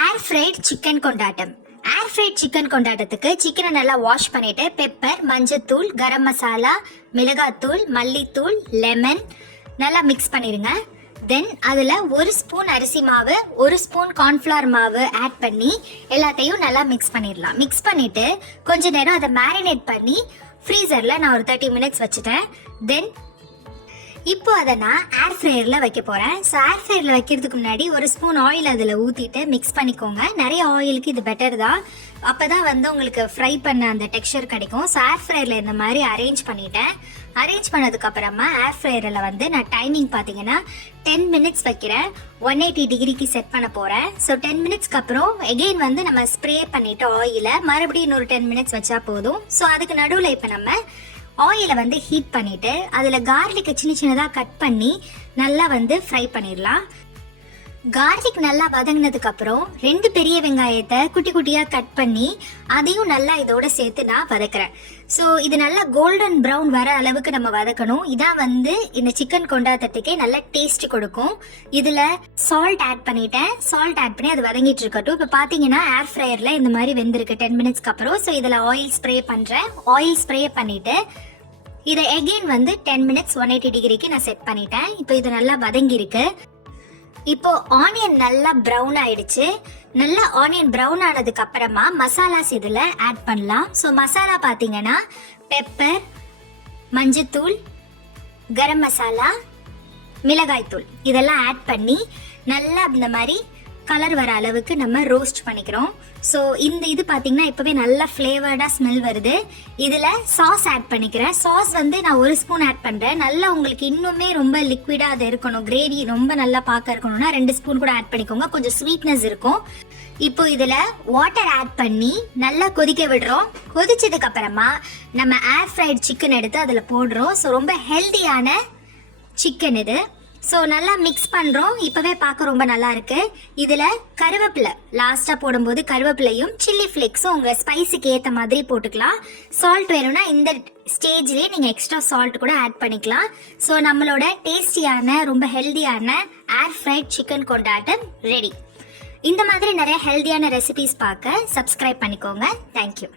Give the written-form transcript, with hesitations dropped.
ஏர் fried chicken கொண்டாட்டம். ஏர் fried chicken கொண்டாட்டத்துக்கு சிக்கனை நல்லா வாஷ் பண்ணிட்டு பெப்பர், மஞ்சத்தூள், கரம் மசாலா, மிளகாத்தூள், மல்லித்தூள், லெமன் நல்லா மிக்ஸ் பண்ணிடுங்க. தென் அதில் 1 ஸ்பூன் அரிசி மாவு, 1 ஸ்பூன் கார்ன்ஃப்ளவர் மாவு ஆட் பண்ணி எல்லாத்தையும் நல்லா மிக்ஸ் பண்ணிடலாம். மிக்ஸ் பண்ணிட்டு கொஞ்ச நேரம் அதை மேரினேட் பண்ணி ஃப்ரீசரில் நான் ஒரு 30 மினிட்ஸ் வச்சுட்டேன். தென் இப்போ அதை நான் ஏர் ஃப்ரையரில் வைக்க போகிறேன். ஸோ ஏர் ஃப்ரையரில் வைக்கிறதுக்கு முன்னாடி 1 ஸ்பூன் ஆயில் அதில் ஊற்றிட்டு மிக்ஸ் பண்ணிக்கோங்க. நிறைய ஆயிலுக்கு இது பெட்டர் தான். அப்போ தான் உங்களுக்கு ஃப்ரை பண்ண அந்த டெக்ஸ்சர் கிடைக்கும். ஸோ ஏர் ஃப்ரையரில் இந்த மாதிரி அரேஞ்ச் பண்ணிட்டேன். அரேஞ்ச் பண்ணதுக்கப்புறமா ஏர் ஃப்ரையரில் நான் டைமிங் பார்த்தீங்கன்னா 10 மினிட்ஸ் வைக்கிறேன். 180 டிகிரிக்கு செட் பண்ண போகிறேன். ஸோ 10 மினிட்ஸ்க்கு அப்புறம் எகெயின் நம்ம ஸ்ப்ரே பண்ணிவிட்டு ஆயிலை மறுபடியும் இன்னொரு 10 மினிட்ஸ் வச்சா போதும். ஸோ அதுக்கு நடுவில் இப்போ நம்ம ஆயிலை ஹீட் பண்ணிட்டு அதில் கார்லிக்கை சின்ன சின்னதாக கட் பண்ணி நல்லா ஃப்ரை பண்ணிடலாம். கார்லிக் நல்லா வதங்கினதுக்கு அப்புறம் 2 பெரிய வெங்காயத்தை குட்டி குட்டியாக கட் பண்ணி அதையும் நல்லா இதோட சேர்த்து நான் வதக்குறேன். ஸோ இது நல்லா கோல்டன் ப்ரௌன் வர அளவுக்கு நம்ம வதக்கணும். இதான் இந்த சிக்கன் கொண்டாட்டத்துக்கே நல்லா டேஸ்ட் கொடுக்கும். இதில் சால்ட் ஆட் பண்ணிட்டேன். சால்ட் ஆட் பண்ணி அது வதங்கிட்டு இருக்கட்டும். இப்போ பார்த்தீங்கன்னா ஏர் ஃப்ரையரில் இந்த மாதிரி வெந்திருக்கு 10 மினிட்ஸ்க்கு அப்புறம். ஸோ இதில் ஆயில் ஸ்ப்ரே பண்ணுறேன். ஆயில் ஸ்ப்ரே பண்ணிவிட்டு இதை எகெயின் 10 மினிட்ஸ் 180 டிகிரிக்கு நான் செட் பண்ணிட்டேன். இப்போ இது நல்லா வதங்கியிருக்கு. இப்போ ஆனியன் நல்லா ப்ரௌன் ஆயிடுச்சு. நல்லா ஆனியன் ப்ரௌன் ஆனதுக்கு அப்புறமா மசாலாஸ் இதில் ஆட் பண்ணலாம். ஸோ மசாலா பார்த்தீங்கன்னா பெப்பர், மஞ்சத்தூள், கரம் மசாலா, மிளகாய்த்தூள் இதெல்லாம் ஆட் பண்ணி நல்லா இந்த மாதிரி கலர் வர அளவுக்கு நம்ம ரோஸ்ட் பண்ணிக்கிறோம். ஸோ இது பார்த்தீங்கன்னா இப்போவே நல்லா ஃப்ளேவர்டாக ஸ்மெல் வருது. இதில் சாஸ் ஆட் பண்ணிக்கிறேன். சாஸ் நான் 1 ஸ்பூன் ஆட் பண்ணுறேன். நல்லா உங்களுக்கு இன்னுமே ரொம்ப லிக்விடாக அது இருக்கணும், கிரேவி ரொம்ப நல்லா பார்க்க இருக்கணும்னா 2 ஸ்பூன் கூட ஆட் பண்ணிக்கோங்க. கொஞ்சம் ஸ்வீட்னஸ் இருக்கும். இப்போ இதில் வாட்டர் ஆட் பண்ணி நல்லா கொதிக்க விடுறோம். கொதிச்சதுக்கு அப்புறமா நம்ம ஏர் ஃப்ரைட் சிக்கன் எடுத்து அதில் போடுறோம். ஸோ ரொம்ப ஹெல்தியான சிக்கன் இது. ஸோ நல்லா மிக்ஸ் பண்ணுறோம். இப்போவே பார்க்க ரொம்ப நல்லா இருக்கு. இதில் கருவேப்பிலை லாஸ்ட்டாக போடும்போது கருவேப்பிலையும் சில்லி ஃப்ளேக்ஸும் உங்கள் ஸ்பைஸுக்கு ஏற்ற மாதிரி போட்டுக்கலாம். சால்ட் வேணும்னா இந்த ஸ்டேஜ்லேயே நீங்கள் எக்ஸ்ட்ரா சால்ட் கூட ஆட் பண்ணிக்கலாம். ஸோ நம்மளோட டேஸ்டியான ரொம்ப ஹெல்தியான ஏர் ஃப்ரைட் சிக்கன் கொண்டாட்டம் ரெடி. இந்த மாதிரி நிறைய ஹெல்தியான ரெசிபிஸ் பார்க்க சப்ஸ்கிரைப் பண்ணிக்கோங்க. தேங்க்யூ.